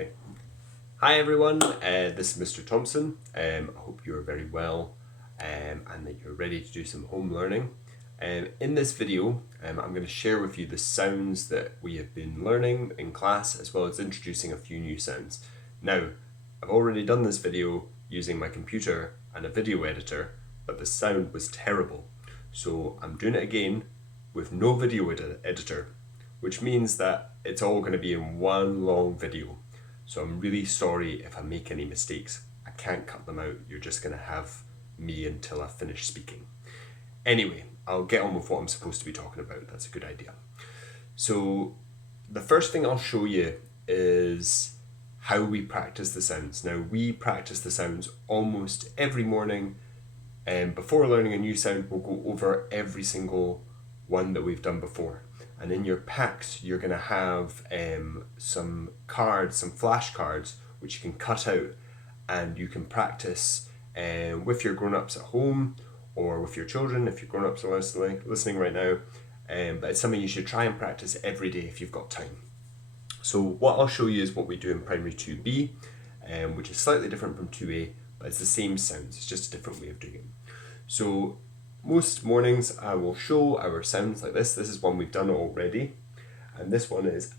Okay. Hi everyone, this is Mr Thomson. I hope you are very well and that you're ready to do some home learning. In this video, I'm going to share with you the sounds that we have been learning in class, as well as introducing a few new sounds. Now, I've already done this video using my computer and a video editor, but the sound was terrible. So I'm doing it again with no video editor, which means that it's all going to be in one long video. So I'm really sorry if I make any mistakes. I can't cut them out. You're just going to have me until I finish speaking. Anyway, I'll get on with what I'm supposed to be talking about. That's a good idea. So the first thing I'll show you is how we practice the sounds. Now, we practice the sounds almost every morning, and before learning a new sound, we'll go over every single one that we've done before. And in your packs, you're going to have some cards, some flashcards, which you can cut out and you can practice with your grown-ups at home or with your children if your grown-ups are listening right now. But it's something you should try and practice every day if you've got time. So what I'll show you is what we do in primary 2B, which is slightly different from 2A, but it's the same sounds. It's just a different way of doing it. So most mornings I will show our sounds like this. This is one we've done already. And this one is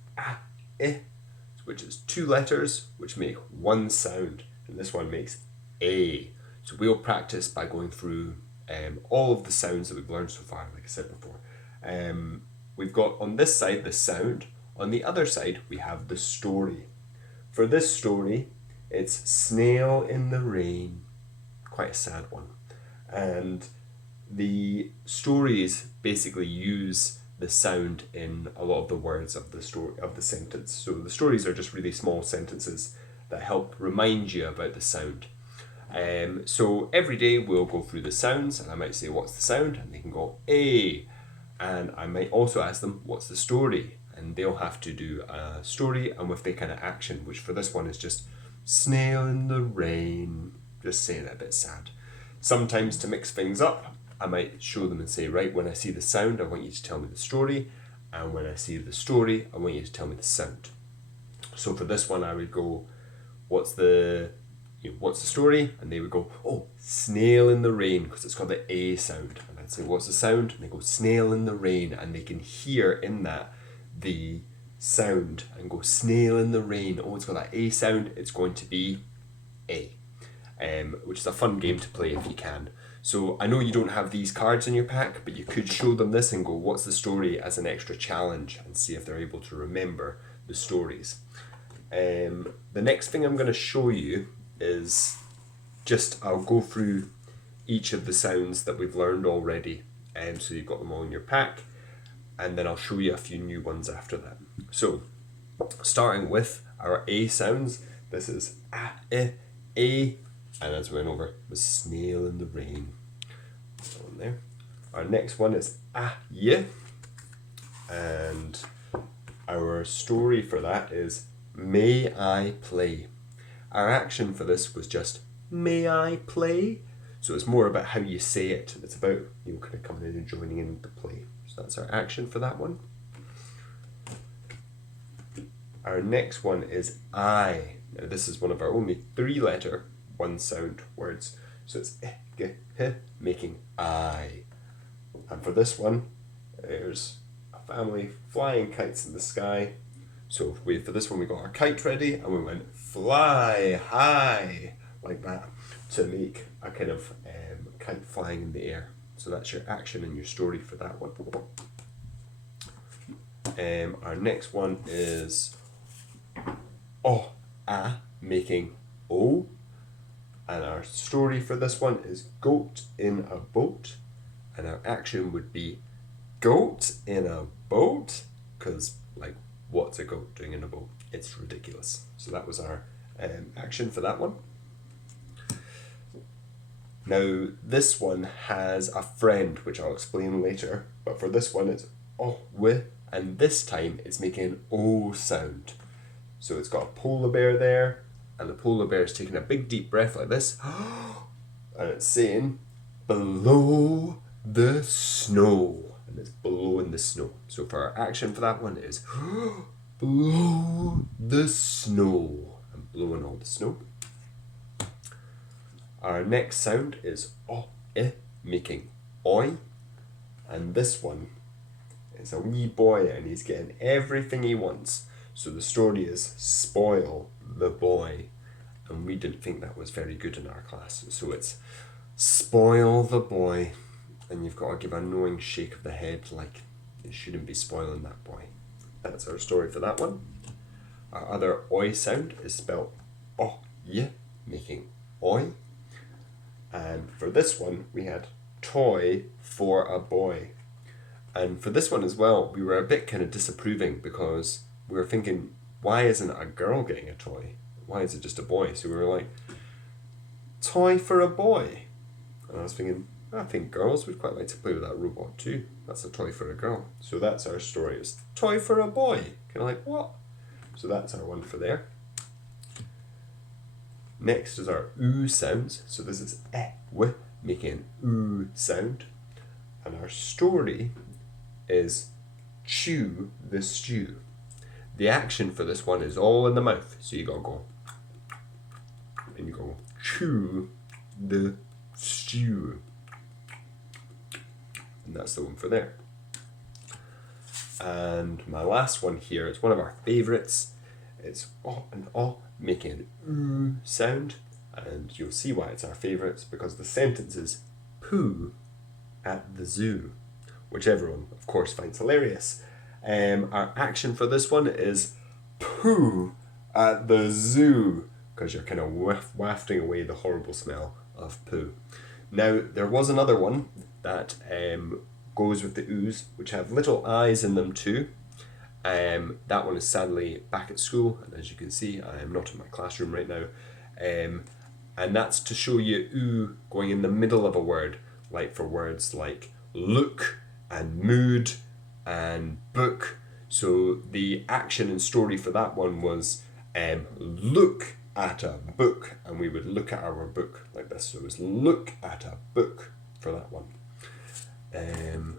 which is two letters which make one sound. And this one makes A. So we'll practice by going through all of the sounds that we've learned so far, like I said before. We've got on this side the sound. On the other side we have the story. For this story, it's Snail in the Rain. Quite a sad one. And the stories basically use the sound in a lot of the words of the story, of the sentence. So the stories are just really small sentences that help remind you about the sound. So every day we'll go through the sounds and I might say, what's the sound? And they can go A. And I might also ask them, what's the story? And they'll have to do a story and with the kind of action, which for this one is just Snail in the Rain. Just saying it a bit sad. Sometimes to mix things up, I might show them and say, right, when I see the sound, I want you to tell me the story. And when I see the story, I want you to tell me the sound. So for this one, I would go, what's the story? And they would go, oh, Snail in the Rain, because it's got the A sound. And I'd say, what's the sound? And they go, Snail in the Rain. And they can hear in that the sound and go, Snail in the Rain. Oh, it's got that A sound. It's going to be A. Which is a fun game to play if you can. So I know you don't have these cards in your pack, but you could show them this and go, what's the story, as an extra challenge and see if they're able to remember the stories. The next thing I'm going to show you is I'll go through each of the sounds that we've learned already. So you've got them all in your pack, and then I'll show you a few new ones after that. So starting with our A sounds, this is A. And as we went over, the Snail in the Rain. On there. Our next one is yeah. And our story for that is May I Play. Our action for this was just May I Play. So it's more about how you say it. It's about kind of coming in and joining in the play. So that's our action for that one. Our next one is I. Now this is one of our only 3-letter one sound words. So it's making I. And for this one, there's a family flying kites in the sky. So for this one, we got our kite ready and we went fly high like that to make a kind of kite flying in the air. So that's your action and your story for that one. Our next one is making O. And our story for this one is Goat in a Boat. And our action would be Goat in a Boat. Because, what's a goat doing in a boat? It's ridiculous. So that was our action for that one. Now, this one has a friend, which I'll explain later. But for this one, it's and this time it's making an O sound. So it's got a polar bear there. And the polar bear is taking a big deep breath like this. And it's saying, below the snow. And it's below in the snow. So for our action for that one is, below the snow. blowing all the snow. Our next sound is o, I, making oi. And this one is a wee boy and he's getting everything he wants. So the story is spoil the boy. And we didn't think that was very good in our class. So it's spoil the boy. And you've got to give a knowing shake of the head like you shouldn't be spoiling that boy. That's our story for that one. Our other oi sound is spelled o, y, making oi. And for this one, we had toy for a boy. And for this one as well, we were a bit kind of disapproving because we were thinking, why isn't a girl getting a toy? Why is it just a boy? So we were like, toy for a boy. And I was thinking, I think girls would quite like to play with that robot too. That's a toy for a girl. So that's our story. It's toy for a boy. Kind of like, what? So that's our one for there. Next is our oo sounds. So this is e, w, making an oo sound. And our story is chew the stew. The action for this one is all in the mouth. So you gotta go, and you go chew the stew. And that's the one for there. And my last one here is one of our favourites. It's o and o, making an oo sound. And you'll see why it's our favourites, because the sentence is poo at the zoo, which everyone, of course, finds hilarious. Our action for this one is poo at the zoo, because you're kind of wafting away the horrible smell of poo. Now, there was another one that goes with the oos, which have little eyes in them too. That one is sadly back at school, and as you can see, I am not in my classroom right now. And that's to show you oo going in the middle of a word, like for words like look and mood and book. So the action and story for that one was look at a book, and we would look at our book like this. So it was look at a book for that one. And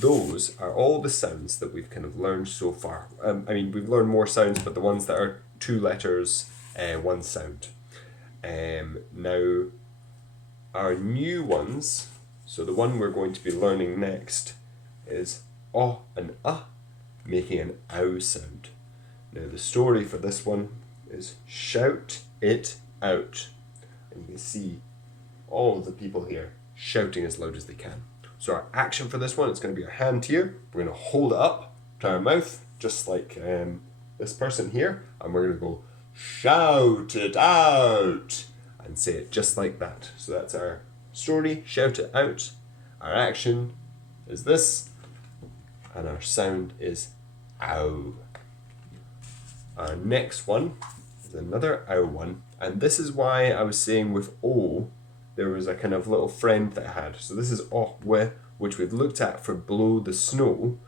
those are all the sounds that we've kind of learned so far. I mean, we've learned more sounds, but the ones that are 2 letters, 1 sound. Now, our new ones, so the one we're going to be learning next is o and making an ow sound. Now, the story for this one is shout it out. And you can see all of the people here shouting as loud as they can. So our action for this one is going to be our hand here. We're going to hold it up to our mouth, just like this person here. And we're going to go, shout it out, and say it just like that. So that's our story, shout it out. Our action is this, and our sound is ow. Our next one is another ow one, and this is why I was saying with o, there was a kind of little friend that I had. So this is o, we, which we've looked at for blow the snow,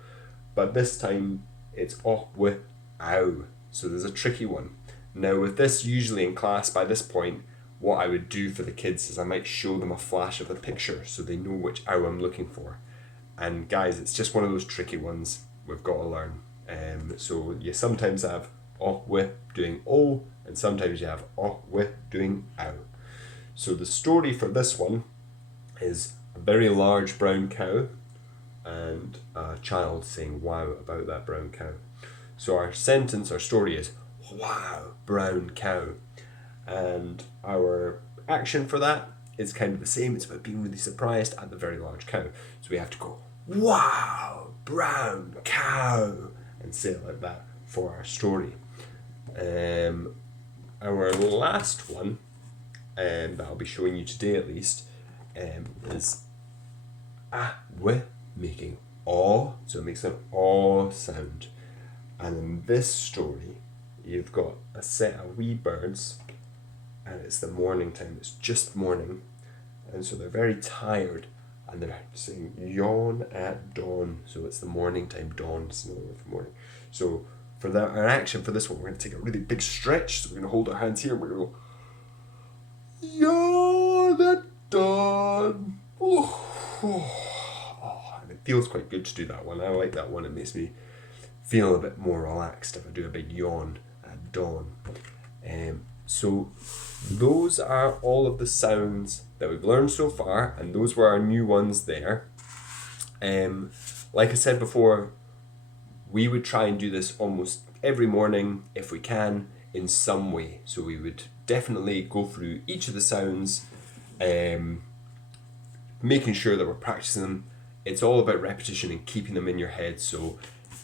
but this time it's o, we, ow. So there's a tricky one. Now with this, usually in class by this point, what I would do for the kids is I might show them a flash of a picture so they know which ow I'm looking for. And guys, it's just one of those tricky ones we've got to learn. So you sometimes have o, we doing o, and sometimes you have o, we doing ow. So the story for this one is a very large brown cow and a child saying wow about that brown cow. So our sentence, our story is, wow, brown cow. And our action for that is kind of the same. It's about being really surprised at the very large cow. So we have to go, wow, brown cow, and say it like that for our story. Our last one, that I'll be showing you today at least, is we, making aw. So it makes an aw sound. And in this story, you've got a set of wee birds, and it's the morning time, it's just morning, and so they're very tired, and they're saying yawn at dawn. So it's the morning time, dawn, it's another word for morning. So for that, our action for this one, we're going to take a really big stretch. So we're going to hold our hands here, and we're going to go yawn at dawn. Oh, and it feels quite good to do that one. I like that one. It makes me feel a bit more relaxed if I do a big yawn at dawn. So those are all of the sounds that we've learned so far, and those were our new ones there. Like I said before, we would try and do this almost every morning if we can in some way. So we would definitely go through each of the sounds, making sure that we're practicing them. It's all about repetition and keeping them in your head. So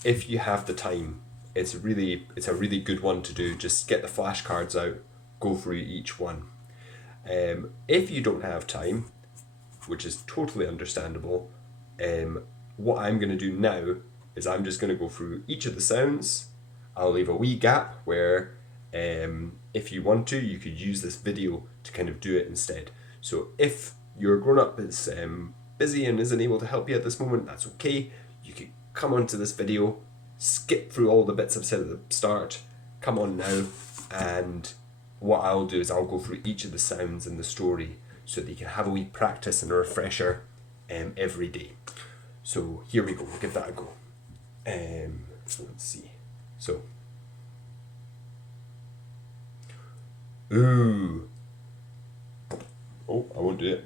if you have the time, it's a really good one to do. Just get the flashcards out, go through each one. If you don't have time, which is totally understandable, what I'm going to do now is I'm just going to go through each of the sounds. I'll leave a wee gap where if you want to, you could use this video to kind of do it instead. So if your grown-up is busy and isn't able to help you at this moment, that's okay. You could come onto this video, skip through all the bits I've said at the start, come on now, and what I'll do is I'll go through each of the sounds in the story so that you can have a wee practice and a refresher every day. So here we go, we'll give that a go. Let's see. So, ooh. Oh, I won't do it.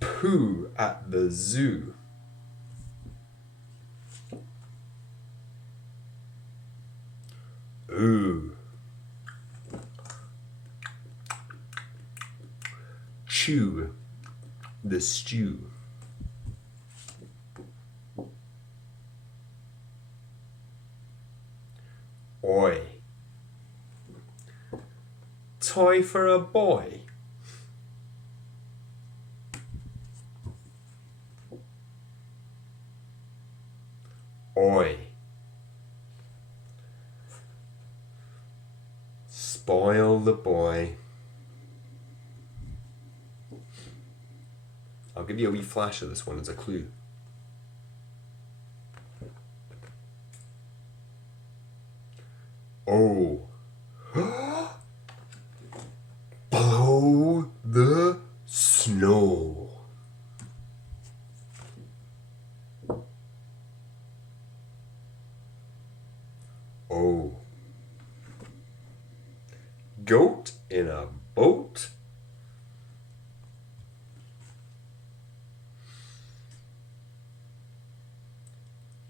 Poo at the zoo. Ooh. Chew the stew. Oi. Toy for a boy. Oi. Spoil the boy. I'll give you a wee flash of this one as a clue. Oh. Blow the snow. Oh. Goat in a boat.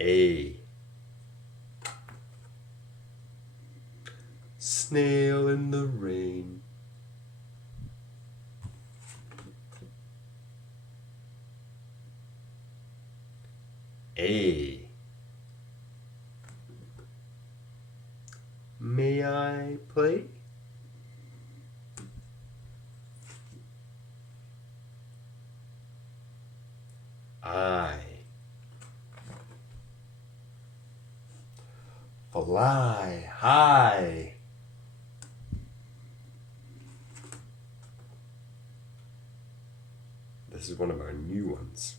A. Snail in the rain. A. May I play? I. Fly high. This is one of our new ones.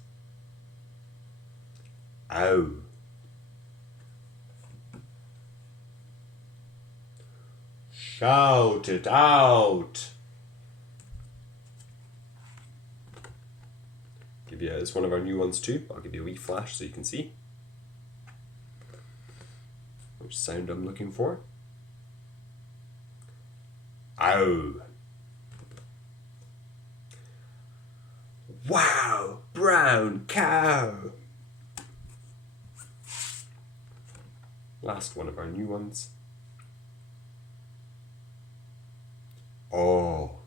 Ow. Shout it out. Give you, it's one of our new ones too. I'll give you a wee flash so you can see which sound I'm looking for. Ow. Wow, brown cow. Last one of our new ones. Oh.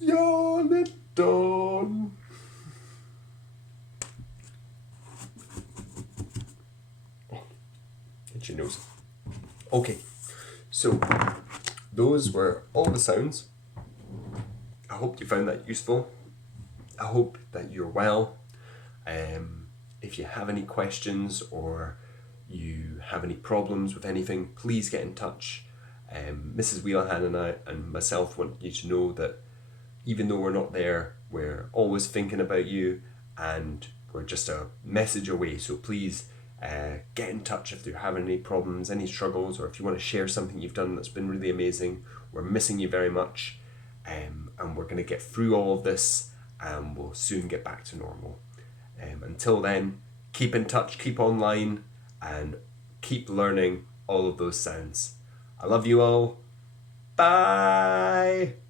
Yawn at dawn. Oh, hit your nose. Okay, so those were all the sounds. I hope you found that useful. I hope that you're well. If you have any questions or you have any problems with anything, please get in touch. Mrs. Wheelhan and I and myself want you to know that even though we're not there, we're always thinking about you and we're just a message away. So please get in touch if you're having any problems, any struggles, or if you want to share something you've done that's been really amazing. We're missing you very much, and we're going to get through all of this and we'll soon get back to normal. Until then, keep in touch, keep online, and keep learning all of those sounds. I love you all. Bye!